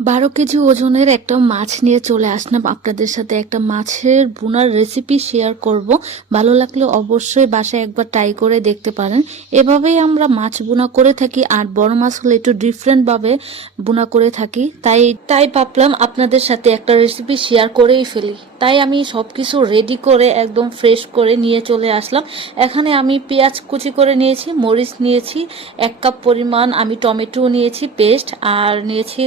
12 KG ওজনের একটা মাছ নিয়ে চলে আসলাম আপনাদের সাথে। একটা মাছের ভুনার রেসিপি শেয়ার করব। ভালো লাগলে অবশ্যই বাসায় একবার ট্রাই করে দেখতে পারেন। এভাবেই আমরা মাছ ভুনা করে থাকি, আর বড় মাছ হলে একটু ডিফারেন্ট ভাবে ভুনা করে থাকি। তাই ভাবলাম আপনাদের সাথে একটা রেসিপি শেয়ার করেই ফেলি। তাই আমি সবকিছু রেডি করে একদম ফ্রেশ করে নিয়ে চলে আসলাম। এখানে আমি পেঁয়াজ কুচি করে নিয়েছি, মরিচ নিয়েছি 1 কাপ পরিমাণ, আমি টমেটো নিয়েছি পেস্ট, আর নিয়েছি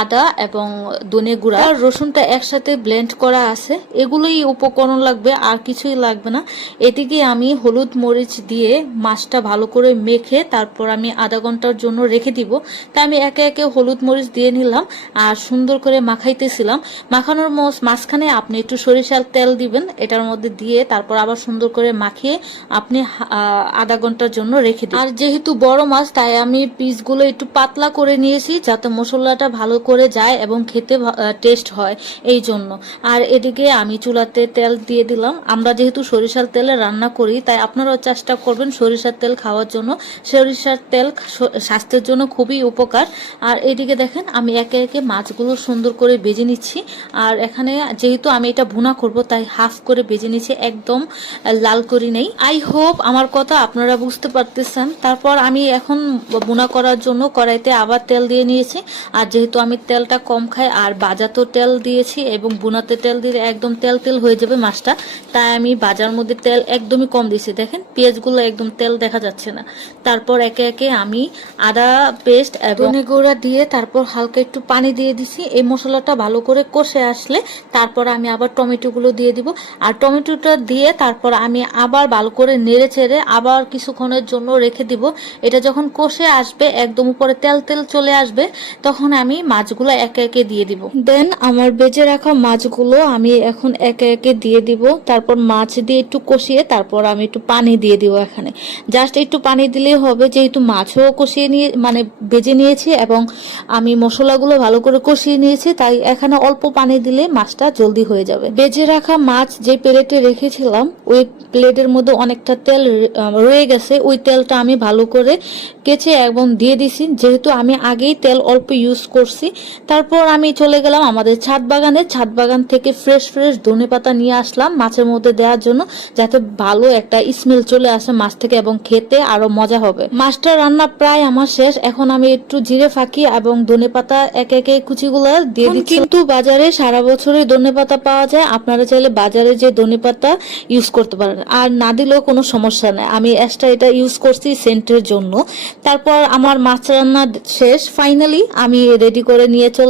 আদা এবং ধনে গুঁড়া আর রসুনটা একসাথে ব্লেন্ড করা আছে। এগুলোই উপকরণ লাগবে, আর কিছুই লাগবে না। এদিকে আমি হলুদ মরিচ দিয়ে মাছটা ভালো করে মেখে তারপর আমি আধা ঘন্টার জন্য রেখে দিব। তাই আমি একে একে হলুদ মরিচ দিয়ে নিলাম আর সুন্দর করে মাখাইতেছিলাম। মাখানোর মাঝখানে আপনি একটু সরিষার তেল দিবেন এটার মধ্যে দিয়ে, তারপর আবার সুন্দর করে মাখিয়ে আপনি আধা ঘন্টার জন্য রেখে দিন। আর যেহেতু বড় মাছ তাই আমি পিসগুলো একটু পাতলা করে নিয়েছি, যাতে মশলাটা ভালো করে যায় এবং খেতে টেস্ট হয় এই জন্য। আর এদিকে আমি চুলাতে তেল দিয়ে দিলাম। আমরা যেহেতু সরিষার তেলে রান্না করি তাই আপনারাও চেষ্টা করবেন সরিষার তেল খাওয়ার জন্য। সরিষার তেল স্বাস্থ্যের জন্য খুবই উপকার। আর এদিকে দেখেন আমি একে একে মাছগুলো সুন্দর করে ভেজে নিচ্ছি। আর এখানে যেহেতু আমি এটা ভুনা করব তাই হাফ করে ভেজে নিচ্ছি, একদম লাল করি নেই। আই হোপ আমার কথা আপনারা বুঝতে পারতেছেন। তারপর আমি এখন ভুনা করার জন্য কড়াইতে আবার তেল দিয়ে নিয়েছি। আর যেহেতু আমি তেলটা কম খাই আর বাজাতো তেল দিয়েছি এবং বুনাতে তেল দিলে একদম তেল তেল হয়ে যাবে মাছটা, তাই আমি বাজার মধ্যে তেল একদমই কম দিয়েছি। দেখেন পেঁয়াজগুলো একদম তেল দেখা যাচ্ছে না। তারপর একে একে আমি আদা পেস্ট এবং ধনে গুঁড়া দিয়ে তারপর হালকা একটু পানি দিয়ে দিছি। এই মশলাটা ভালো করে কষে আসলে তারপর আমি আবার টমেটোগুলো দিয়ে দিব। আর টমেটোটা দিয়ে তারপর আমি আবার ভালো করে নেড়ে চেড়ে আবার কিছুক্ষণের জন্য রেখে দিব। এটা যখন কষে আসবে একদম উপরে তেল তেল চলে আসবে তখন আমি মাছগুলো একে একে দিয়ে দিব। দেন আমার বেজে রাখা মাছগুলো আমি এখন একে একে দিয়ে দিব। তারপর মাছ দিয়ে একটু কষিয়ে তারপর আমি একটু পানি দিয়ে দিব। এখানে জাস্ট একটু পানি দিলেই হবে, যেহেতু মাছও কষিয়ে নিয়ে মানে ভেজে নিয়েছি এবং আমি মশলাগুলো ভালো করে কষিয়ে নিয়েছি, তাই এখানে অল্প পানি দিলে মাছটা জলদি হয়ে যাবে। বেজে রাখা মাছ যে প্লেটে রেখেছিলাম ওই প্লেটের মধ্যে অনেকটা তেল রয়ে গেছে। ওই তেলটা আমি ভালো করে কেচে এবং দিয়ে দিছি, যেহেতু আমি আগেই তেল অল্প ইউজ করছি। তারপর আমি চলে গেলাম আমাদের ছাদ বাগান থেকে ফ্রেশ ফ্রেশ ধনেপাতা নিয়ে আসলাম মাছের মধ্যে দেওয়ার জন্য, যাতে ভালো একটা স্মেল চলে আসে মাছ থেকে এবং খেতে আরো মজা হবে। মাছটা রান্না প্রায় আমার শেষ। এখন আমি একটু জিরে ফাঁকি এবং ধনেপাতা একে একে কুচিগুলো দিয়ে দিচ্ছি। কিন্তু বাজারে সারা বছরই ধনেপাতা পাওয়া যায়, আপনারা চাইলে বাজারে যে ধনেপাতা ইউজ করতে পারেন, আর না দিলেও কোনো সমস্যা নেই। আমি এক্সট্রা এটা ইউজ করছি সেন্টের জন্য। তারপর আমার মাছ রান্না শেষ, ফাইনালি আমি রেডি করে নিয়ে চলে